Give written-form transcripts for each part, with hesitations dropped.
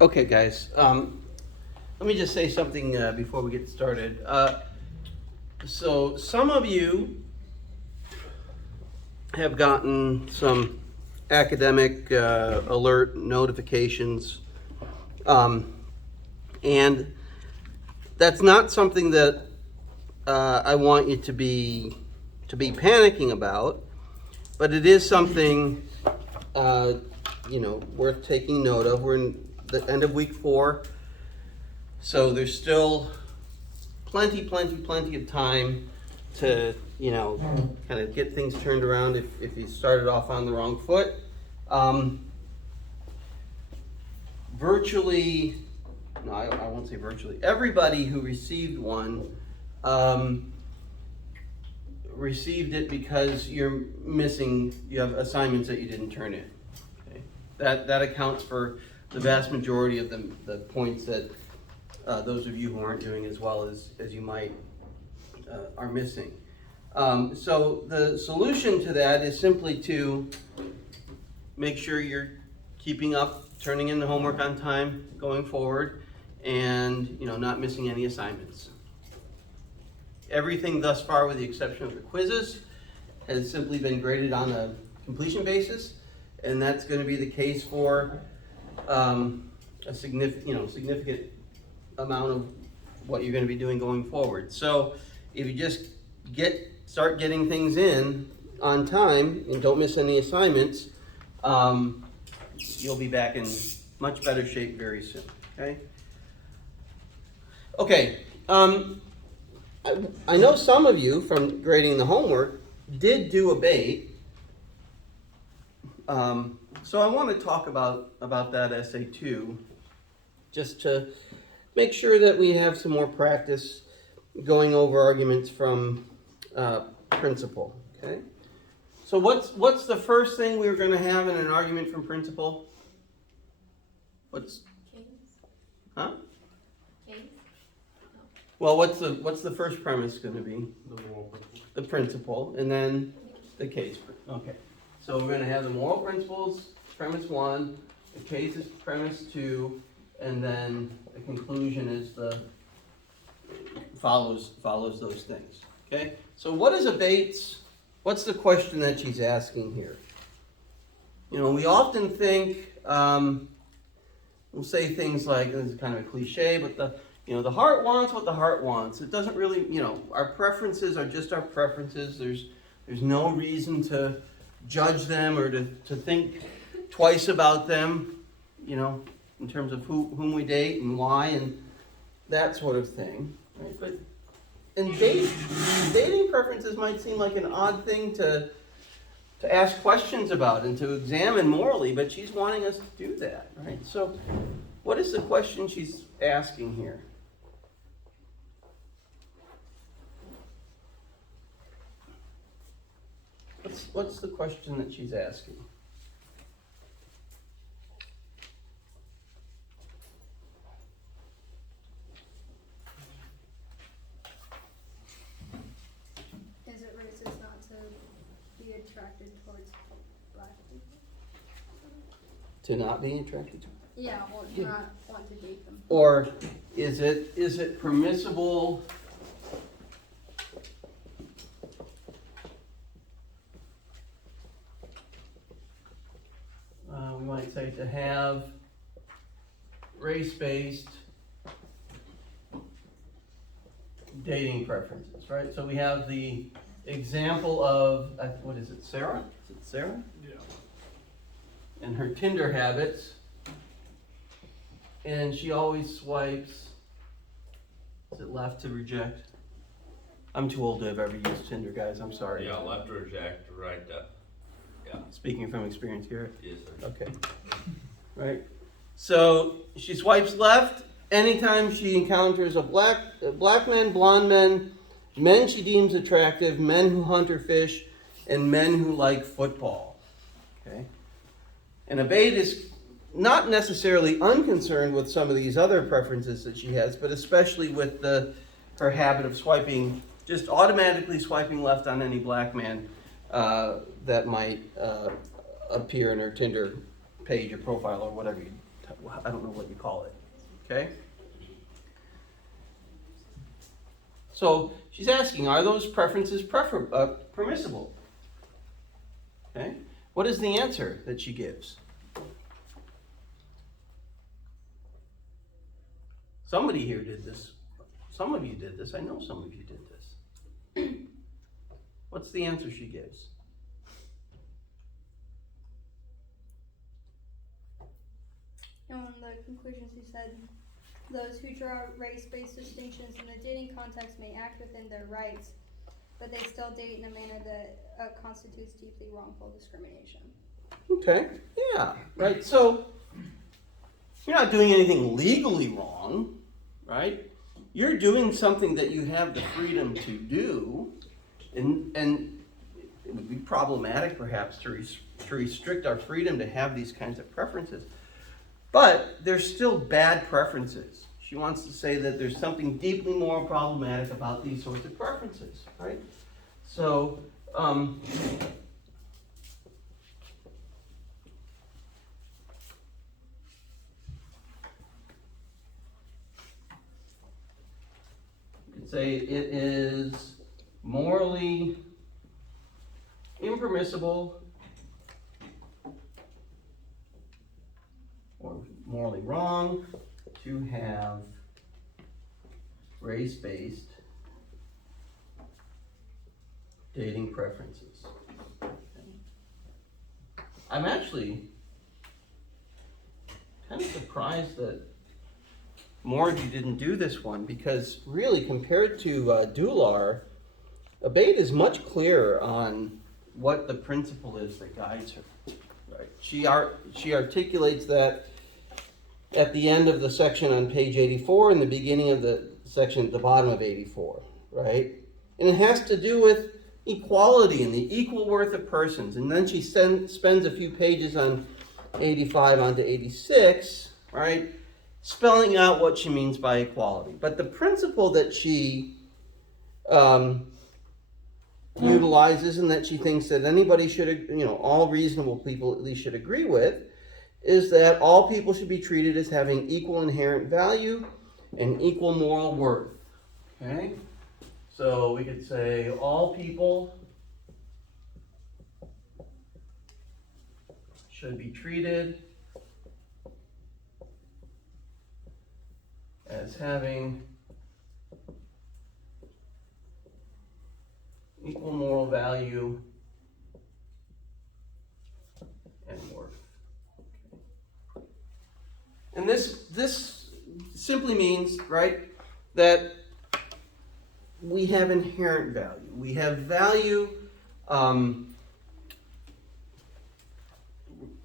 Okay, guys. Let me just say something before we get started. So some of you have gotten some academic alert notifications, and that's not something that I want you to be panicking about, but it is something worth taking note of. We're in the end of week 4, so there's still plenty of time to kind of get things turned around if you started off on the wrong foot. Virtually, no, I won't say virtually. Everybody who received one received it because you have assignments that you didn't turn in. Okay? That accounts for the vast majority of the points that those of you who aren't doing as well as you might are missing. So the solution to that is simply to make sure you're keeping up, turning in the homework on time going forward, and not missing any assignments. Everything thus far, with the exception of the quizzes, has simply been graded on a completion basis, and that's going to be the case for a significant amount of what you're going to be doing going forward. So if you just start getting things in on time and don't miss any assignments, you'll be back in much better shape very soon. Okay. I know some of you from grading the homework did do Abbate. So I want to talk about that essay too, just to make sure that we have some more practice going over arguments from principle. Okay. So what's the first thing we're going to have in an argument from principle? Case. Huh? Case. Well, what's the first premise going to be? The moral principle. The principle, and then the case. Okay. So we're going to have the moral principles, premise 1, the case is premise 2, and then the conclusion is follows those things. Okay. So what is Abbate's? What's the question that she's asking here? We often think we'll say things like, this is kind of a cliche, but the heart wants what the heart wants. It doesn't really, our preferences are just our preferences. There's no reason to judge them or to think twice about them, in terms of whom we date and why and that sort of thing. Right? But dating preferences might seem like an odd thing to ask questions about and to examine morally, but she's wanting us to do that, right? So what is the question she's asking here? What's the question that she's asking? Is it racist not to be attracted towards black people? To not be attracted to? Yeah, well, to not want to date them. Or is it permissible we might say to have race-based dating preferences, right? So we have the example of, what is it, Sarah? Is it Sarah? Yeah. And her Tinder habits. And she always swipes, is it left to reject? I'm too old to have ever used Tinder, guys, I'm sorry. Yeah, left to reject, right to, yeah. Speaking from experience here. Yes, sir. Okay. Right. So she swipes left anytime she encounters a black man, blonde men she deems attractive, men who hunt or fish, and men who like football. Okay. And Abbate is not necessarily unconcerned with some of these other preferences that she has, but especially with her habit of swiping, just automatically swiping left on any black man that might appear in her Tinder page or profile or whatever you I don't know what you call it, okay? So she's asking, are those preferences permissible? Okay, what is the answer that she gives? Somebody here did this. Some of you did this. I know some of you did this. What's the answer she gives? And in the conclusions, he said, those who draw race-based distinctions in the dating context may act within their rights, but they still date in a manner that constitutes deeply wrongful discrimination. Okay, yeah, right. So you're not doing anything legally wrong, right? You're doing something that you have the freedom to do, and it would be problematic perhaps to restrict our freedom to have these kinds of preferences. But there's still bad preferences. She wants to say that there's something deeply more problematic about these sorts of preferences, right? So, you could say it is morally impermissible or morally wrong to have race-based dating preferences. I'm actually kind of surprised that more of you didn't do this one, because really compared to Dular, Abbate is much clearer on what the principle is that guides her. Right? She articulates that at the end of the section on page 84 and the beginning of the section at the bottom of 84, right? And it has to do with equality and the equal worth of persons. And then she spends a few pages on 85 onto 86, right, spelling out what she means by equality. But the principle that she utilizes, and that she thinks that anybody should, all reasonable people at least should agree with, is that all people should be treated as having equal inherent value and equal moral worth. Okay? So we could say all people should be treated as having equal moral value and worth. And this simply means, right, that we have inherent value. We have value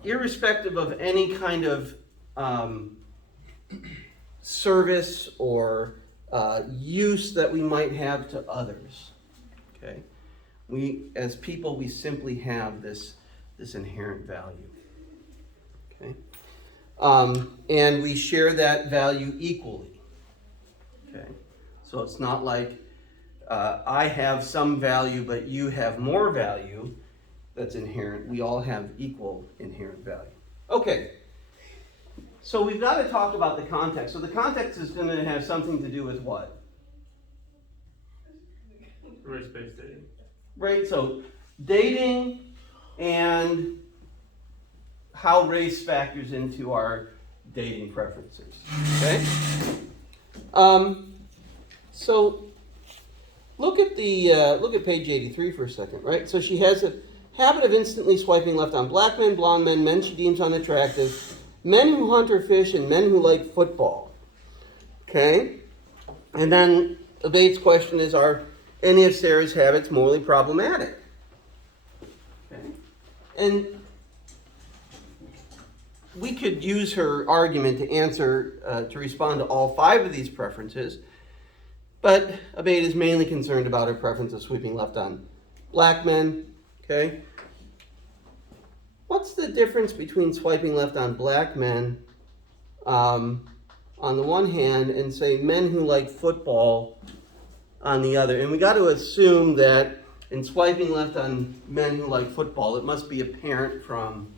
irrespective of any kind of service or use that we might have to others. Okay? We, as people, we simply have this inherent value. Okay? And we share that value equally. Okay? So it's not like I have some value, but you have more value that's inherent. We all have equal inherent value. Okay. So we've got to talk about the context. So the context is going to have something to do with what? Race-based dating. Right, so dating and how race factors into our dating preferences. Okay? So look at page 83 for a second, right? So she has a habit of instantly swiping left on black men, blonde men, men she deems unattractive, men who hunt or fish, and men who like football. Okay? And then Abbate's question is, are any of Sarah's habits morally problematic? Okay? And we could use her argument to answer, to respond to all 5 of these preferences, but Abbate is mainly concerned about her preference of sweeping left on black men. Okay? What's the difference between swiping left on black men on the one hand and, say, men who like football on the other? And we got to assume that in swiping left on men who like football, it must be apparent from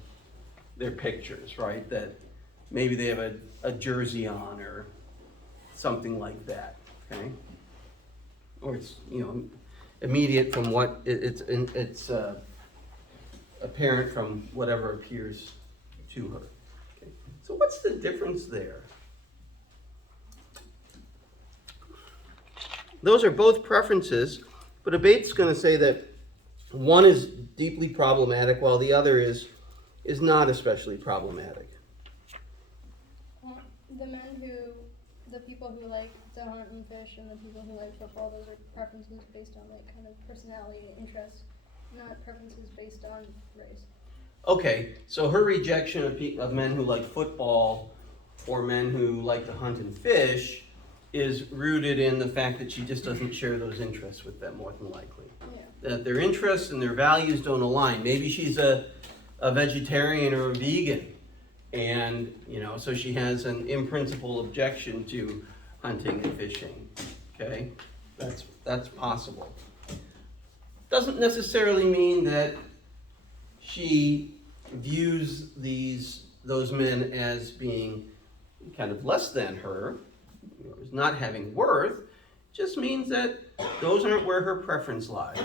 their pictures, right, that maybe they have a jersey on or something like that, okay? Or it's, immediate from what, it's apparent from whatever appears to her. Okay? So what's the difference there? Those are both preferences, but Abbate's going to say that one is deeply problematic while the other is not especially problematic. Well, the people who like to hunt and fish and the people who like football, those are preferences based on like kind of personality and interest, not preferences based on race. Okay, so her rejection of men who like football or men who like to hunt and fish is rooted in the fact that she just doesn't share those interests with them, more than likely. Yeah. That their interests and their values don't align. Maybe she's a vegetarian or a vegan, and so she has an in principle objection to hunting and fishing. Okay, that's possible. Doesn't necessarily mean that she views those men as being kind of less than her, as not having worth. Just means that those aren't where her preferences lie,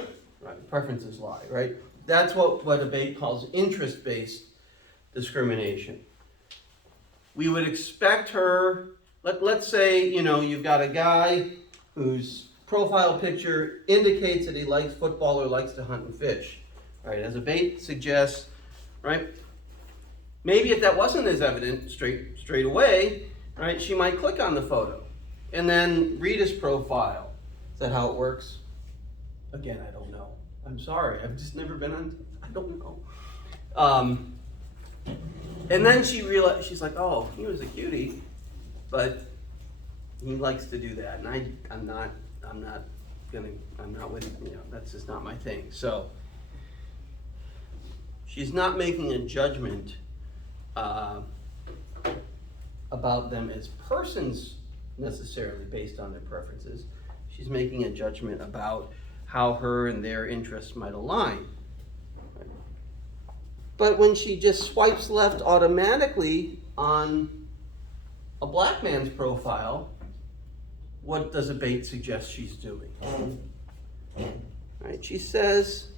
right? That's what Abbate calls interest-based discrimination. We would expect her, let's say, you've got a guy whose profile picture indicates that he likes football or likes to hunt and fish, right? As Abbate suggests, right? Maybe if that wasn't as evident straight away, right, she might click on the photo and then read his profile. Is that how it works? Again, I don't know. I'm sorry. I've just never been on. I don't know. And then she's like, oh, he was a cutie, but he likes to do that, and I'm not with him. That's just not my thing. So she's not making a judgment about them as persons necessarily based on their preferences. She's making a judgment about how her and their interests might align. Right? But when she just swipes left automatically on a black man's profile, what does Abbate suggest she's doing? Right? She says,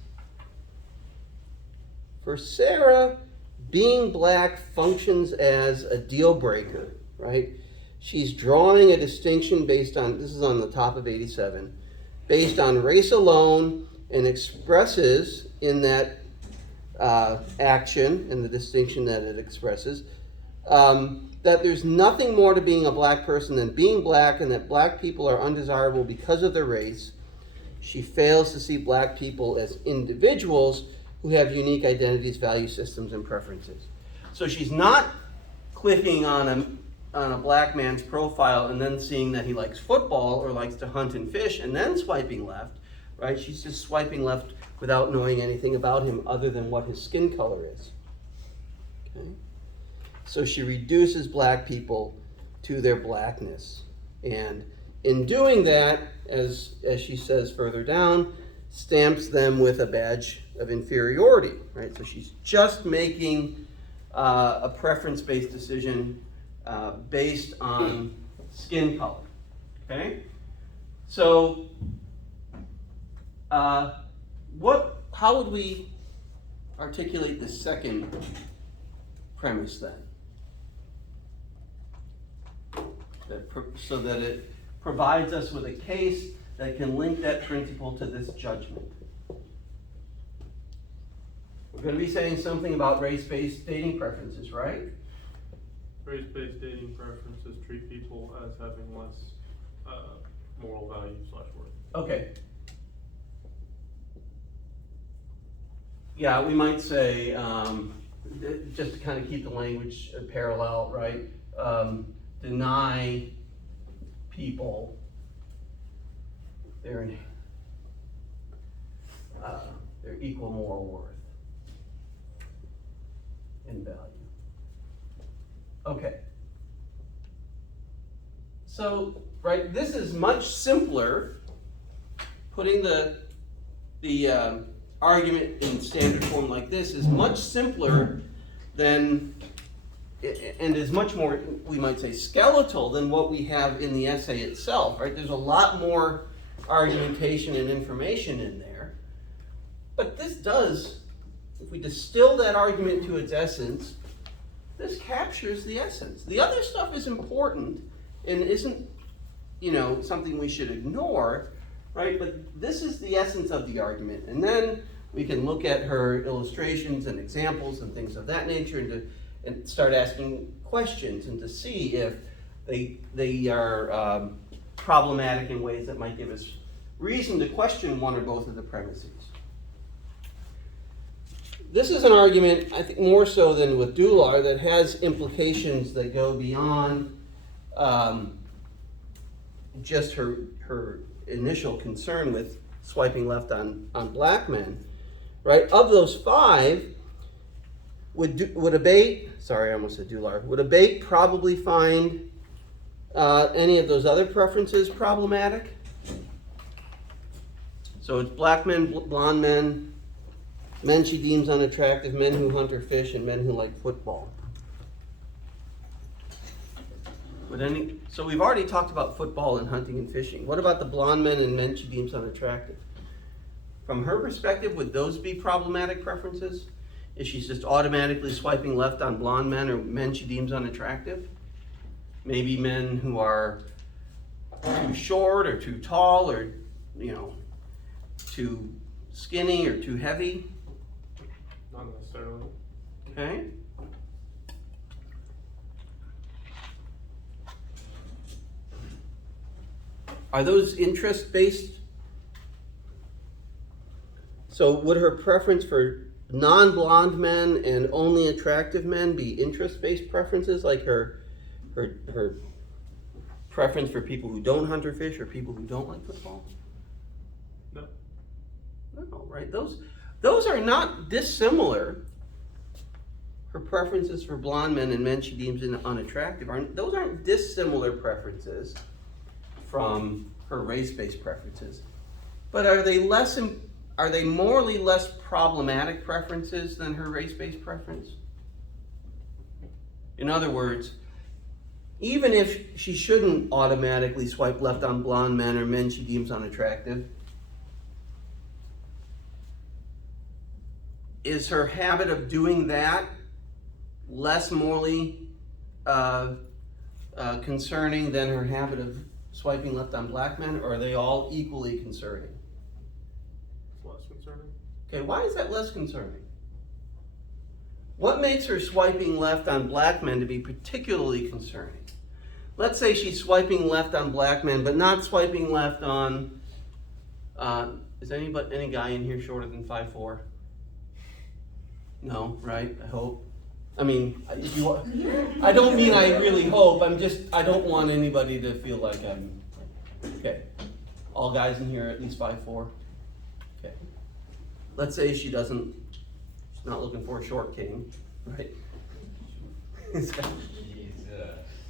for Sarah, being black functions as a deal breaker, right? She's drawing a distinction based on, this is on the top of 87, based on race alone, and expresses in that action and the distinction that it expresses, that there's nothing more to being a black person than being black, and that black people are undesirable because of their race. She fails to see black people as individuals who have unique identities, value systems, and preferences. So she's not clicking on a black man's profile and then seeing that he likes football or likes to hunt and fish and then swiping left, right? She's just swiping left without knowing anything about him other than what his skin color is. Okay? So she reduces black people to their blackness. And in doing that, as she says further down, stamps them with a badge of inferiority, right? So she's just making a preference-based decision based on skin color, okay? So how would we articulate the second premise then? So that it provides us with a case that can link that principle to this judgment. We're going to be saying something about race-based dating preferences, right? Race-based dating preferences treat people as having less moral value / worth. Okay. Yeah, we might say, just to kind of keep the language parallel, right? Deny people their equal moral worth and value. Okay. So, right, this is much simpler. Putting the argument in standard form like this is much simpler than and is much more, we might say, skeletal than what we have in the essay itself, right? There's a lot more argumentation and information in there. But this does, if we distill that argument to its essence, this captures the essence. The other stuff is important and isn't, something we should ignore, right? But this is the essence of the argument. And then we can look at her illustrations and examples and things of that nature and start asking questions and to see if they are problematic in ways that might give us reason to question one or both of the premises. This is an argument, I think more so than with Dular, that has implications that go beyond just her initial concern with swiping left on black men, right? Of those 5, would Abbate, sorry, I almost said Dular, would Abbate probably find any of those other preferences problematic? So it's black men, blonde men, men she deems unattractive, men who hunt or fish, and men who like football. So we've already talked about football and hunting and fishing. What about the blonde men and men she deems unattractive? From her perspective, would those be problematic preferences? Is she just automatically swiping left on blonde men or men she deems unattractive? Maybe men who are too short or too tall or, too skinny or too heavy? Not necessarily. Okay. Are those interest-based? So would her preference for non-blonde men and only attractive men be interest-based preferences, like her preference for people who don't hunt or fish or people who don't like football? No. No, right? Those are not dissimilar. Her preferences for blonde men and men she deems unattractive those aren't dissimilar preferences from her race-based preferences. But are they morally less problematic preferences than her race-based preference? In other words, even if she shouldn't automatically swipe left on blonde men or men she deems unattractive, is her habit of doing that less morally concerning than her habit of swiping left on black men, or are they all equally concerning? It's less concerning. Okay, why is that less concerning? What makes her swiping left on black men to be particularly concerning? Let's say she's swiping left on black men, but not swiping left on, is any guy in here shorter than 5'4"? No, right? I hope. I mean, I don't mean I really hope. I don't want anybody to feel like I'm, okay. All guys in here are at least 5'4"? Okay. Let's say she's not looking for a short king, right? Is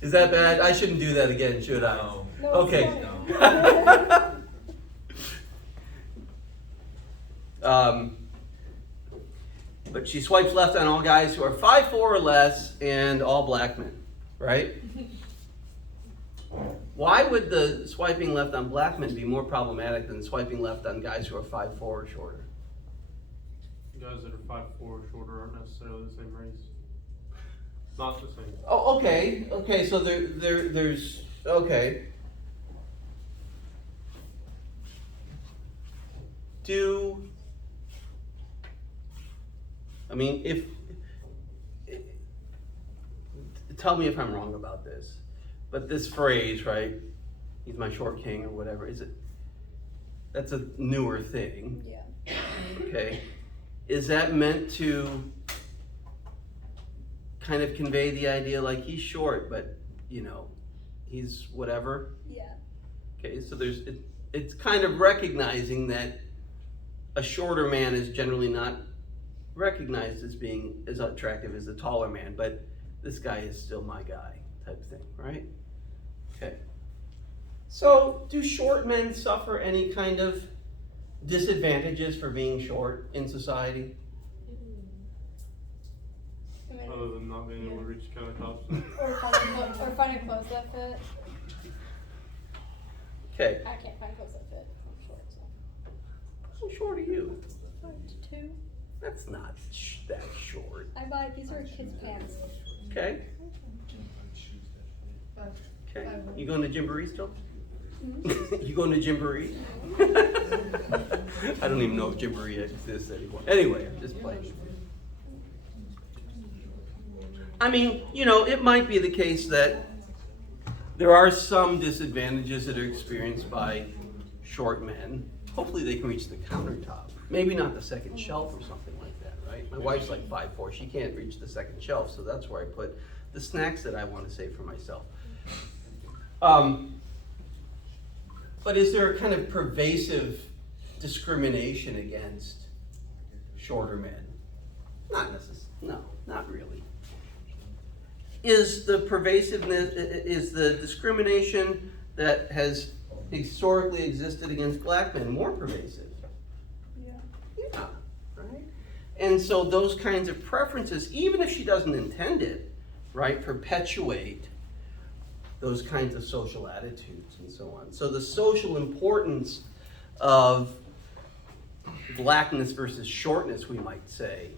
that bad? I shouldn't do that again, should I? No. No, Okay. But she swipes left on all guys who are 5'4" or less and all black men, right? Why would the swiping left on black men be more problematic than swiping left on guys who are 5'4" or shorter? Guys that are 5'4" or shorter aren't necessarily the same race. Not the same. Oh, okay. Okay, so there's okay. Tell me if I'm wrong about this, but this phrase, right? He's my short king or whatever. That's a newer thing. Yeah. Okay. Is that meant to kind of convey the idea like he's short, but he's whatever? Yeah. Okay, so it's kind of recognizing that a shorter man is generally not recognized as being as attractive as a taller man, but this guy is still my guy type thing, right? Okay. So do short men suffer any kind of disadvantages for being short in society? I mean, other than not being able to reach countertops. Or finding clothes that fit. Okay. I can't find clothes that fit. I'm short, so. How short are you? 5'2". That's not that short. These are kids' pants. Okay. Okay. You going to Gymboree still? You going to Gymboree? I don't even know if Gymboree exists anymore. Anyway, I'm just playing. I mean, you know, it might be the case that there are some disadvantages that are experienced by short men. Hopefully they can reach the countertop. Maybe not the second shelf or something like that, right? My wife's like 5'4". She can't reach the second shelf, so that's where I put the snacks that I want to save for myself. But is there a kind of pervasive discrimination against shorter men? Not necessarily. No, not really. Is the pervasiveness, is the discrimination that has historically existed against black men more pervasive? Yeah, right? And so those kinds of preferences, even if she doesn't intend it, right, perpetuate those kinds of social attitudes and so on. So the social importance of blackness versus shortness, we might say,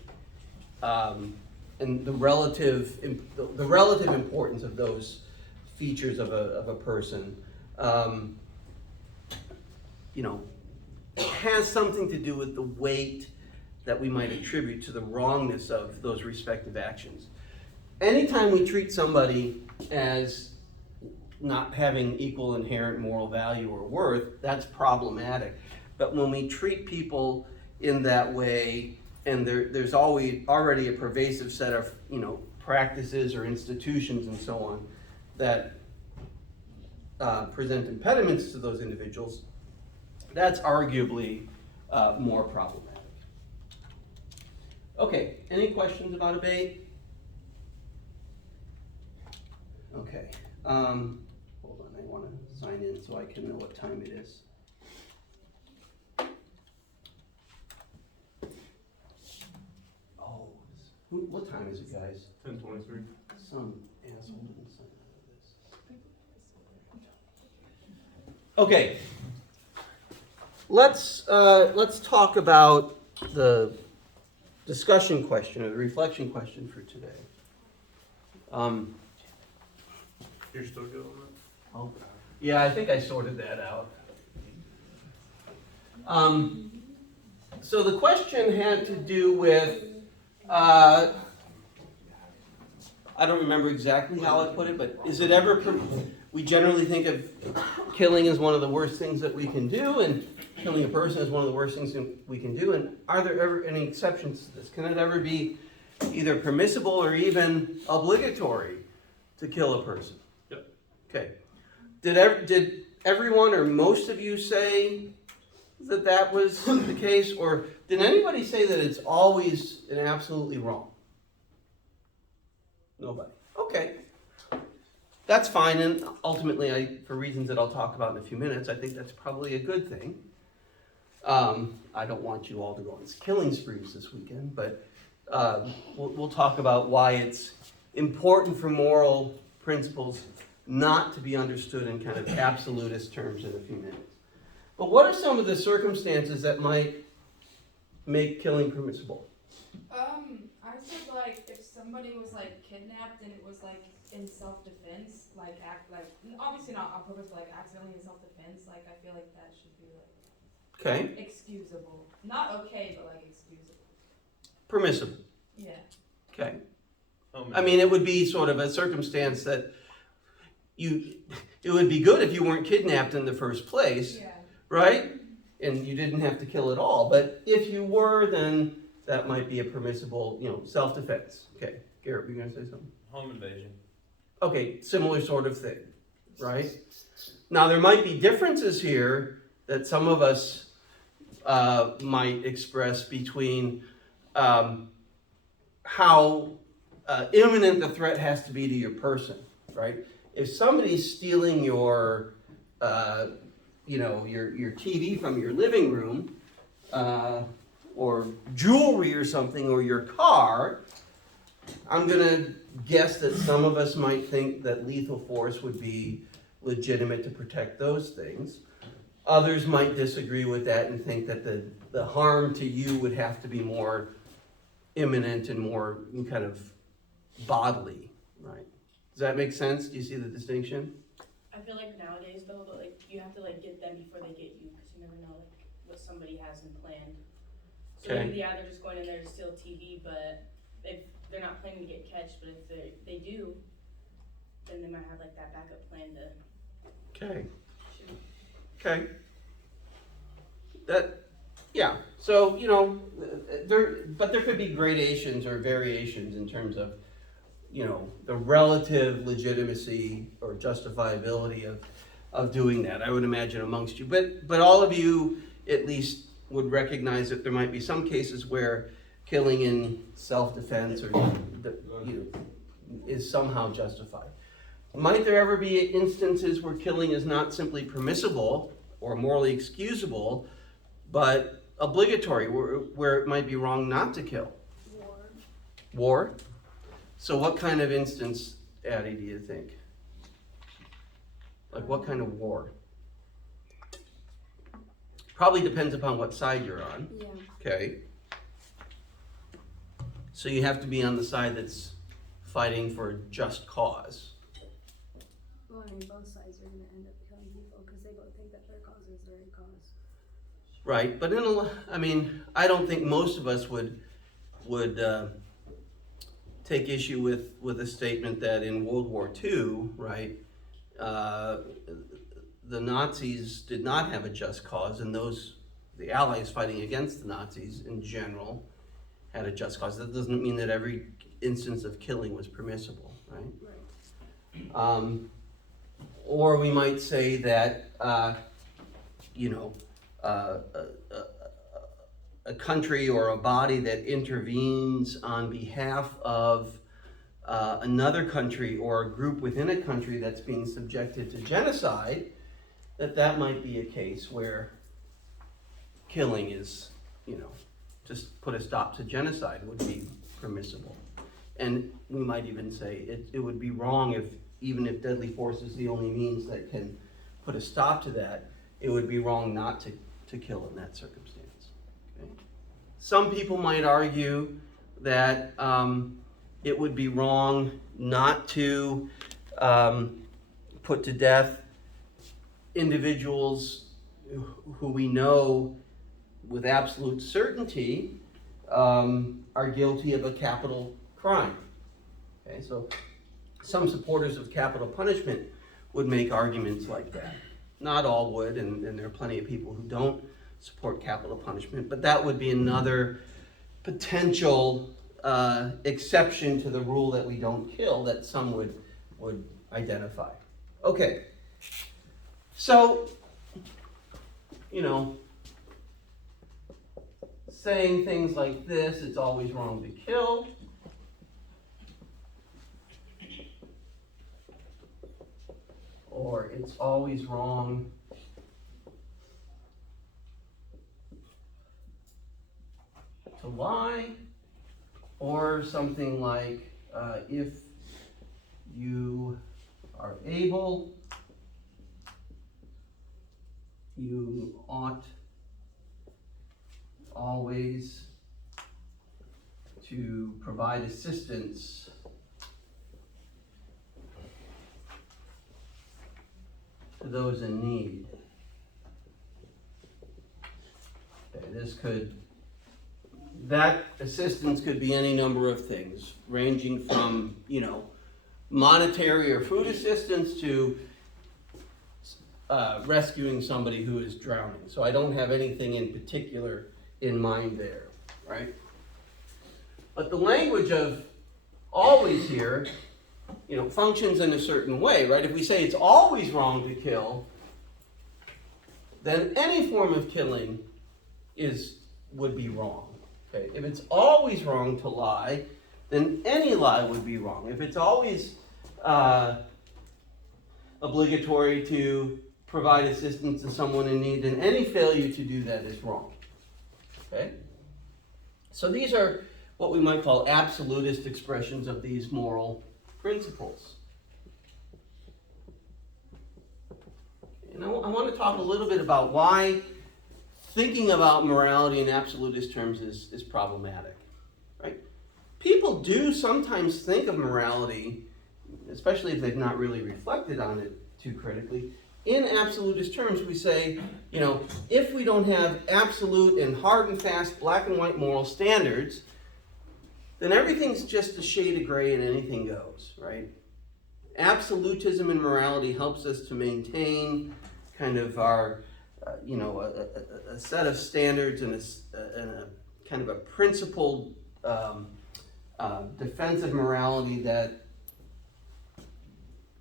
and the relative importance of those features of a person, you know, has something to do with the weight that we might attribute to the wrongness of those respective actions. Anytime we treat somebody as not having equal inherent moral value or worth, that's problematic. But when we treat people in that way, and there's already a pervasive set of, you know, practices or institutions and so on that present impediments to those individuals, that's arguably more problematic. Okay, any questions about Abbate? Okay, hold on, I want to sign in so I can know what time it is. Oh, what time is it, guys? 10:23. Some asshole didn't sign out of this. Okay, let's talk about the discussion question or the reflection question for today. You're still good on that? Oh, yeah, I think I sorted that out. So the question had to do with, I don't remember exactly how I put it, but is it ever, we generally think of killing as one of the worst things that we can do, and killing a person is one of the worst things that we can do, and are there ever any exceptions to this? Can it ever be either permissible or even obligatory to kill a person? Yep. Okay. Did everyone or most of you say that that was the case, or did anybody say that it's always and absolutely wrong? Nobody. Okay. That's fine, and ultimately, for reasons that I'll talk about in a few minutes, I think that's probably a good thing. I don't want you all to go on killing sprees this weekend, but we'll talk about why it's important for moral principles not to be understood in kind of absolutist terms in a few minutes. But what are some of the circumstances that might make killing permissible? I said, like, if somebody was, like, kidnapped and it was, like, in self-defense, obviously not on purpose, but, like, accidentally in self-defense, like, I feel like that should be, like, Okay. excusable. Not okay, but, like, excusable. Permissible. Yeah. Okay. I mean, it would be sort of a circumstance that it would be good if you weren't kidnapped in the first place, Yeah. right? And you didn't have to kill at all. But if you were, then that might be a permissible, self-defense. Okay, Garrett, were you going to say something? Home invasion. Okay, similar sort of thing, right? Now, there might be differences here that some of us might express between how imminent the threat has to be to your person, right? If somebody's stealing your TV from your living room, or jewelry or something, or your car, I'm gonna guess that some of us might think that lethal force would be legitimate to protect those things. Others might disagree with that and think that the harm to you would have to be more imminent and more kind of bodily, right? Does that make sense? Do you see the distinction? I feel like nowadays though, like you have to like get them before they get you, because you never know like what somebody has in planned. So Okay. maybe yeah, they're just going in there to steal TV, but if they're not planning to get catch, but if they do, then they might have like that backup plan to Okay. shoot. Okay. That, yeah. So, you know, but there could be gradations or variations in terms of, you know, the relative legitimacy or justifiability of doing that. I would imagine amongst you, but all of you at least would recognize that there might be some cases where killing in self-defense or is somehow justified. Might there ever be instances where killing is not simply permissible or morally excusable, but obligatory, where it might be wrong not to kill? War? So what kind of instance, Addie, do you think? Like what kind of war? Probably depends upon what side you're on. Yeah. Okay. So you have to be on the side that's fighting for a just cause. Well, I mean, both sides are going to end up killing people because they both think that their cause is the right cause. Right, but I mean, I don't think most of us would take issue with a statement that in World War II, right, the Nazis did not have a just cause, and the Allies fighting against the Nazis in general had a just cause. That doesn't mean that every instance of killing was permissible, right? Right. Or we might say that, a country or a body that intervenes on behalf of another country or a group within a country that's being subjected to genocide, that might be a case where killing is, just put a stop to genocide would be permissible. And we might even say it would be wrong even if deadly force is the only means that can put a stop to that, it would be wrong not to kill in that circumstance. Okay? Some people might argue that it would be wrong not to put to death individuals who we know with absolute certainty are guilty of a capital crime. Okay, so some supporters of capital punishment would make arguments like that. Not all would, and there are plenty of people who don't support capital punishment, but that would be another potential exception to the rule that we don't kill that some would identify. Okay, so, saying things like this, it's always wrong to kill. Or it's always wrong to lie. Or something like, if you are able, you ought always to provide assistance to those in need. Okay, that assistance could be any number of things, ranging from, monetary or food assistance to rescuing somebody who is drowning. So I don't have anything in particular in mind there, right? But the language of always here, functions in a certain way, right? If we say it's always wrong to kill, then any form of killing would be wrong. Okay? If it's always wrong to lie, then any lie would be wrong. If it's always obligatory to provide assistance to someone in need, then any failure to do that is wrong. Okay? So these are what we might call absolutist expressions of these moral principles. And I want to talk a little bit about why thinking about morality in absolutist terms is problematic, right? People do sometimes think of morality, especially if they've not really reflected on it too critically, in absolutist terms. We say, if we don't have absolute and hard and fast black and white moral standards, then everything's just a shade of gray and anything goes, right? Absolutism in morality helps us to maintain kind of our, a set of standards and a kind of a principled defense of morality that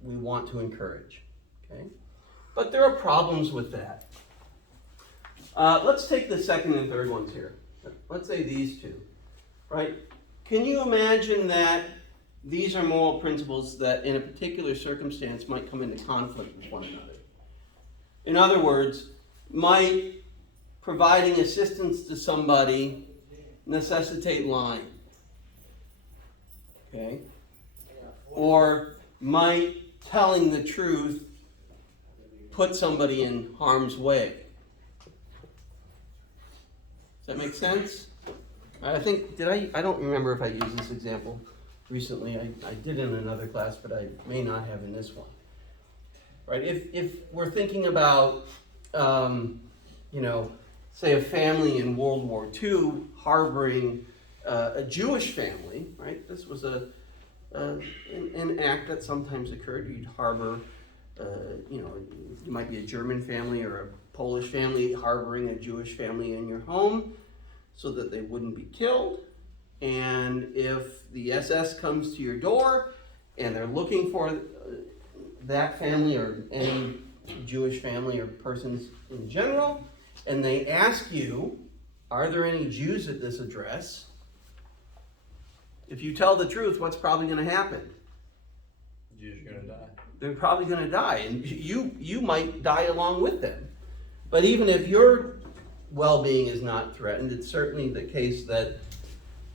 we want to encourage, okay? But there are problems with that. Let's take the second and third ones here. Let's say these two, right? Can you imagine that these are moral principles that in a particular circumstance might come into conflict with one another? In other words, might providing assistance to somebody necessitate lying? Okay? Or might telling the truth put somebody in harm's way? Does that make sense? I think, I don't remember if I used this example recently. I did in another class, but I may not have in this one. Right? If we're thinking about, say a family in World War II harboring a Jewish family, right? This was an act that sometimes occurred. You'd harbor, you might be a German family or a Polish family harboring a Jewish family in your home so that they wouldn't be killed. And if the SS comes to your door and they're looking for that family or any Jewish family or persons in general, and they ask you, are there any Jews at this address? If you tell the truth, what's probably going to happen? Jews are going to die. They're probably going to die, and you might die along with them. But even if your well-being is not threatened, it's certainly the case that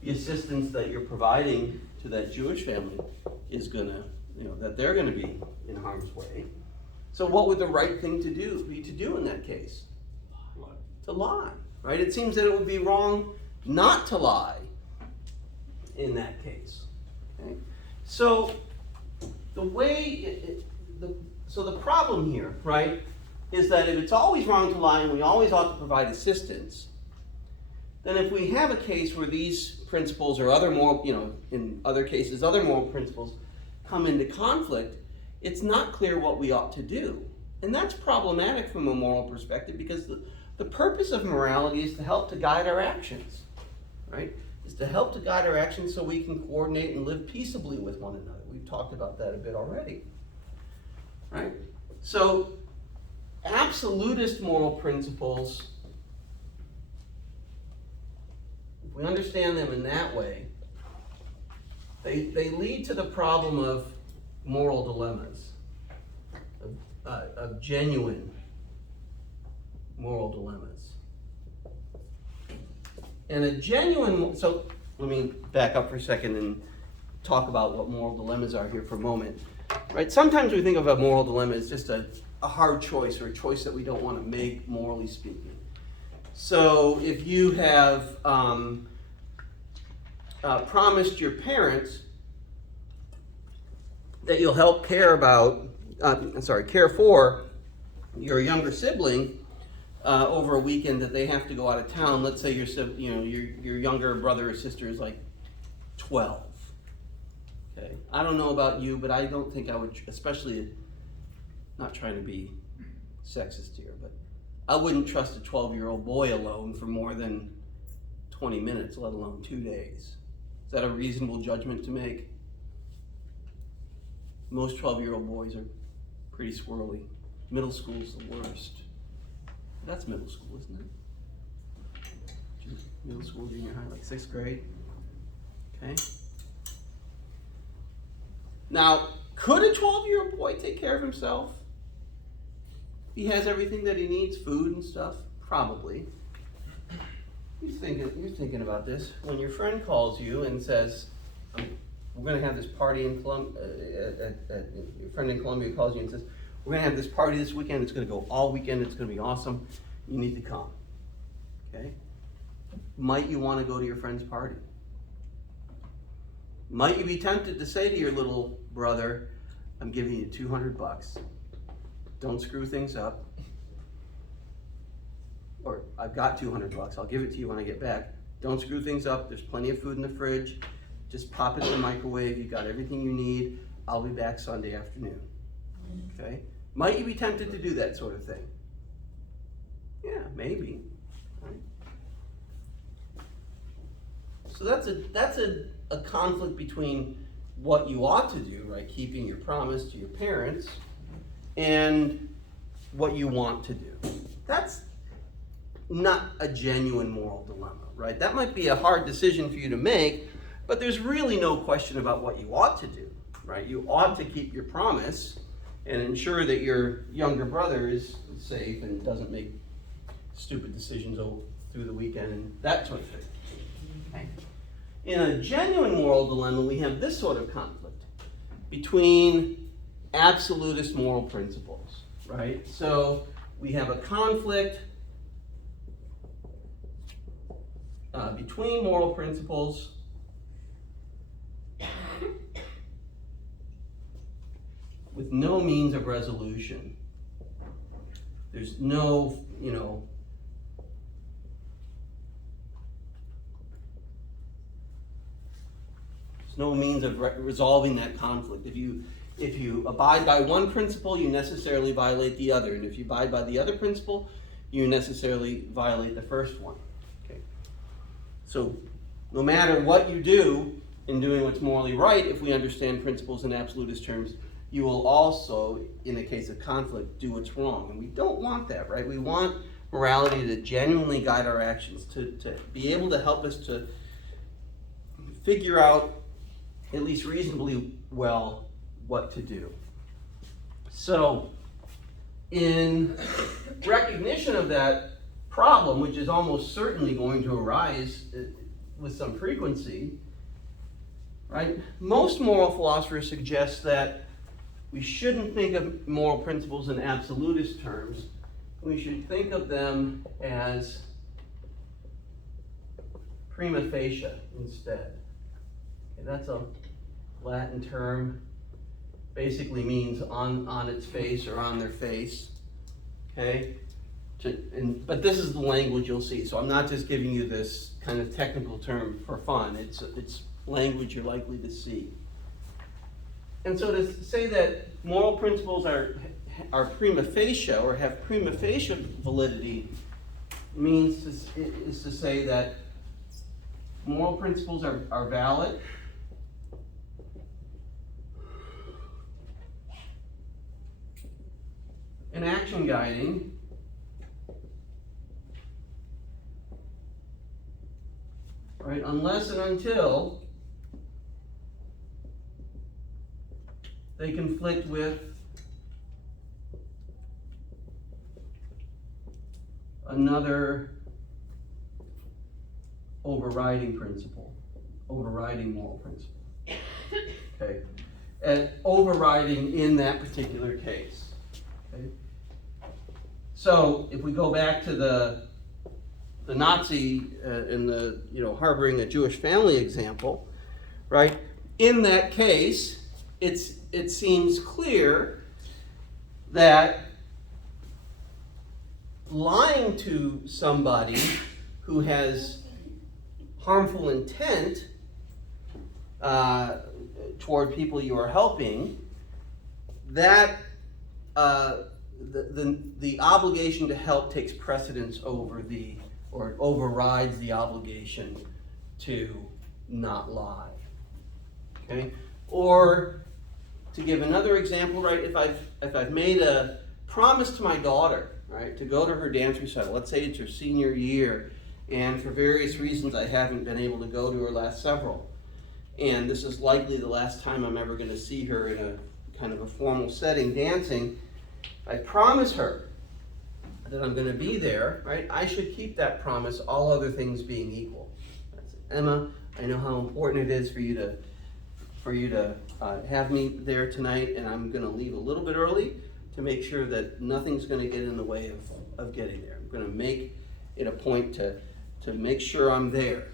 the assistance that you're providing to that Jewish family is going to, that they're going to be in harm's way. So what would the right thing to do be in that case? Lie. To lie, right? It seems that it would be wrong not to lie in that case. Okay? So the problem here, right, is that if it's always wrong to lie and we always ought to provide assistance, then if we have a case where these principles or other moral, in other cases, other moral principles come into conflict, it's not clear what we ought to do. And that's problematic from a moral perspective because the purpose of morality is to help to guide our actions, right? Is to help to guide our actions so we can coordinate and live peaceably with one another. We've talked about that a bit already, right? So absolutist moral principles, if we understand them in that way, they lead to the problem of moral dilemmas, of genuine moral dilemmas. And a genuine, so let me back up for a second and talk about what moral dilemmas are here for a moment. Right? Sometimes we think of a moral dilemma as just a hard choice or a choice that we don't want to make, morally speaking. So if you have promised your parents that you'll help care for your younger sibling over a weekend that they have to go out of town. Let's say your younger brother or sister is like 12. Okay, I don't know about you, but I don't think I would, especially not trying to be sexist here, but I wouldn't trust a 12-year-old boy alone for more than 20 minutes, let alone 2 days. Is that a reasonable judgment to make? Most 12-year-old boys are pretty squirrely. Middle school's the worst. That's middle school, isn't it? Middle school, junior high, like 6th grade. Okay. Now, could a 12-year-old boy take care of himself? He has everything that he needs, food and stuff? Probably. You're thinking about this. When your friend calls you and says, we're going to have this party in Columbia, your friend in Columbia calls you and says, we're going to have this party this weekend. It's going to go all weekend. It's going to be awesome. You need to come. Okay? Might you want to go to your friend's party? Might you be tempted to say to your little brother, I'm giving you $200. Don't screw things up. Or I've got $200. I'll give it to you when I get back. Don't screw things up. There's plenty of food in the fridge. Just pop it in the microwave. You got everything you need. I'll be back Sunday afternoon. Okay? Might you be tempted to do that sort of thing? Yeah, maybe. Right? So that's a conflict between what you ought to do, right? Keeping your promise to your parents, and what you want to do. That's not a genuine moral dilemma, right? That might be a hard decision for you to make, but there's really no question about what you ought to do, right? You ought to keep your promise and ensure that your younger brother is safe and doesn't make stupid decisions through the weekend and that sort of thing. Okay? In a genuine moral dilemma, we have this sort of conflict between absolutist moral principles, right? So we have a conflict between moral principles with no means of resolution. There's no, there's no means of resolving that conflict. If you abide by one principle, you necessarily violate the other. And if you abide by the other principle, you necessarily violate the first one. Okay. So no matter what you do in doing what's morally right, if we understand principles in absolutist terms, you will also, in a case of conflict, do what's wrong. And we don't want that, right? We want morality to genuinely guide our actions, to be able to help us to figure out, at least reasonably well, what to do. So, in recognition of that problem, which is almost certainly going to arise with some frequency, right? Most moral philosophers suggest that we shouldn't think of moral principles in absolutist terms. We should think of them as prima facie instead. Okay, that's a Latin term. Basically means on its face or on their face. Okay? But this is the language you'll see. So I'm not just giving you this kind of technical term for fun. It's language you're likely to see. And so to say that moral principles are prima facie or have prima facie validity is to say that moral principles are valid, and action guiding, right, unless and until they conflict with another overriding moral principle. Okay, and overriding in that particular case. Okay, so if we go back to the Nazi and the harboring a Jewish family example, right? In that case, it seems clear that lying to somebody who has harmful intent toward people you are helping, that the obligation to help takes precedence over or overrides the obligation to not lie. Okay? Or to give another example, right, if I've made a promise to my daughter, right, to go to her dance recital, let's say it's her senior year, and for various reasons I haven't been able to go to her last several, and this is likely the last time I'm ever going to see her in a kind of a formal setting dancing, I promise her that I'm going to be there, right? I should keep that promise, all other things being equal. That's it. Emma, I know how important it is for you to have me there tonight, and I'm going to leave a little bit early to make sure that nothing's going to get in the way of getting there. I'm going to make it a point to make sure I'm there.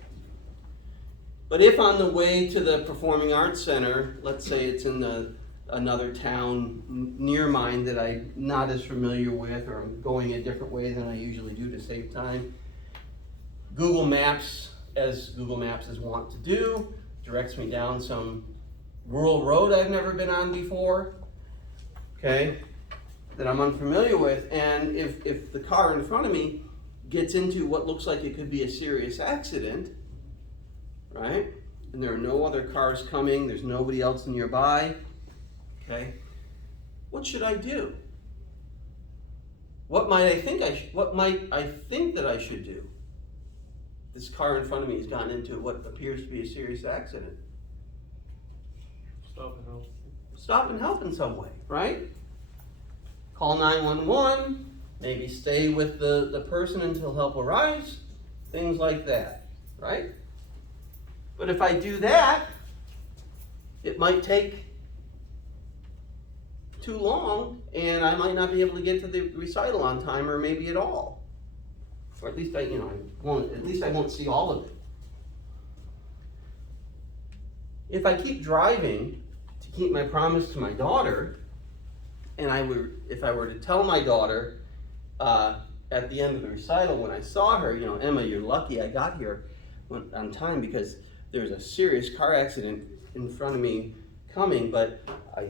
But if on the way to the Performing Arts Center, let's say it's in another town near mine that I'm not as familiar with, or I'm going a different way than I usually do to save time, Google Maps, as Google Maps is wont to do, directs me down some rural road I've never been on before, okay, that I'm unfamiliar with, and if the car in front of me gets into what looks like it could be a serious accident, right, and there are no other cars coming, there's nobody else nearby, okay, what should I do? What might I think that I should do? This car in front of me has gotten into what appears to be a serious accident. Stop and help. Stop and help in some way, right? Call 911, maybe stay with the person until help arrives, things like that, right? But if I do that, it might take too long, and I might not be able to get to the recital on time, or maybe at all. Or at least I won't see all of it. If I keep driving to keep my promise to my daughter, and if I were to tell my daughter at the end of the recital when I saw her, Emma, you're lucky I got here on time because there's a serious car accident in front of me coming, but I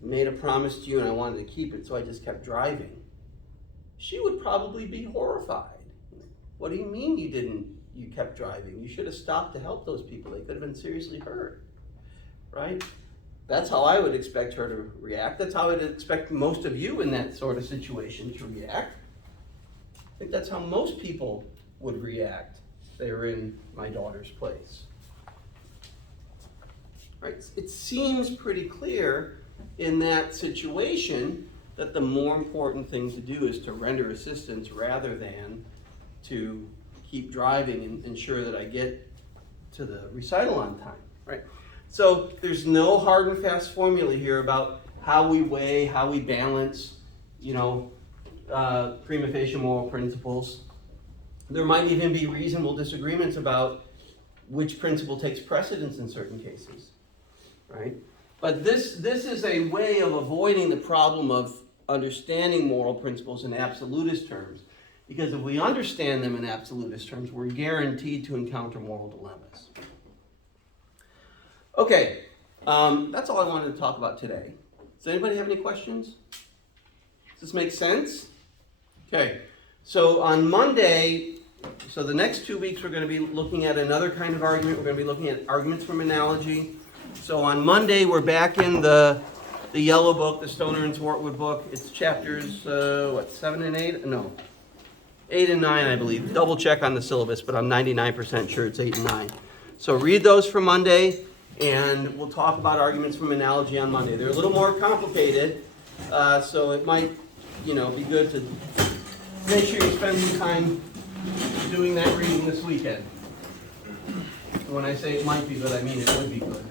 made a promise to you and I wanted to keep it, so I just kept driving. She would probably be horrified. What do you mean you kept driving? You should have stopped to help those people. They could have been seriously hurt, right? That's how I would expect her to react. That's how I'd expect most of you in that sort of situation to react. I think that's how most people would react if they were in my daughter's place. Right? It seems pretty clear in that situation that the more important thing to do is to render assistance rather than to keep driving and ensure that I get to the recital on time, right? So there's no hard and fast formula here about how we weigh, how we balance, prima facie moral principles. There might even be reasonable disagreements about which principle takes precedence in certain cases, right? But this is a way of avoiding the problem of understanding moral principles in absolutist terms. Because if we understand them in absolutist terms, we're guaranteed to encounter moral dilemmas. Okay, that's all I wanted to talk about today. Does anybody have any questions? Does this make sense? Okay, so on Monday, so the next 2 weeks we're going to be looking at another kind of argument. We're going to be looking at arguments from analogy. So on Monday we're back in the yellow book, the Stoner and Swartwood book. It's chapters, 7 and 8? No. 8 and 9, I believe. Double check on the syllabus, but I'm 99% sure it's 8 and 9. So read those for Monday, and we'll talk about arguments from analogy on Monday. They're a little more complicated, so it might, be good to make sure you spend some time doing that reading this weekend. When I say it might be good, I mean it would be good.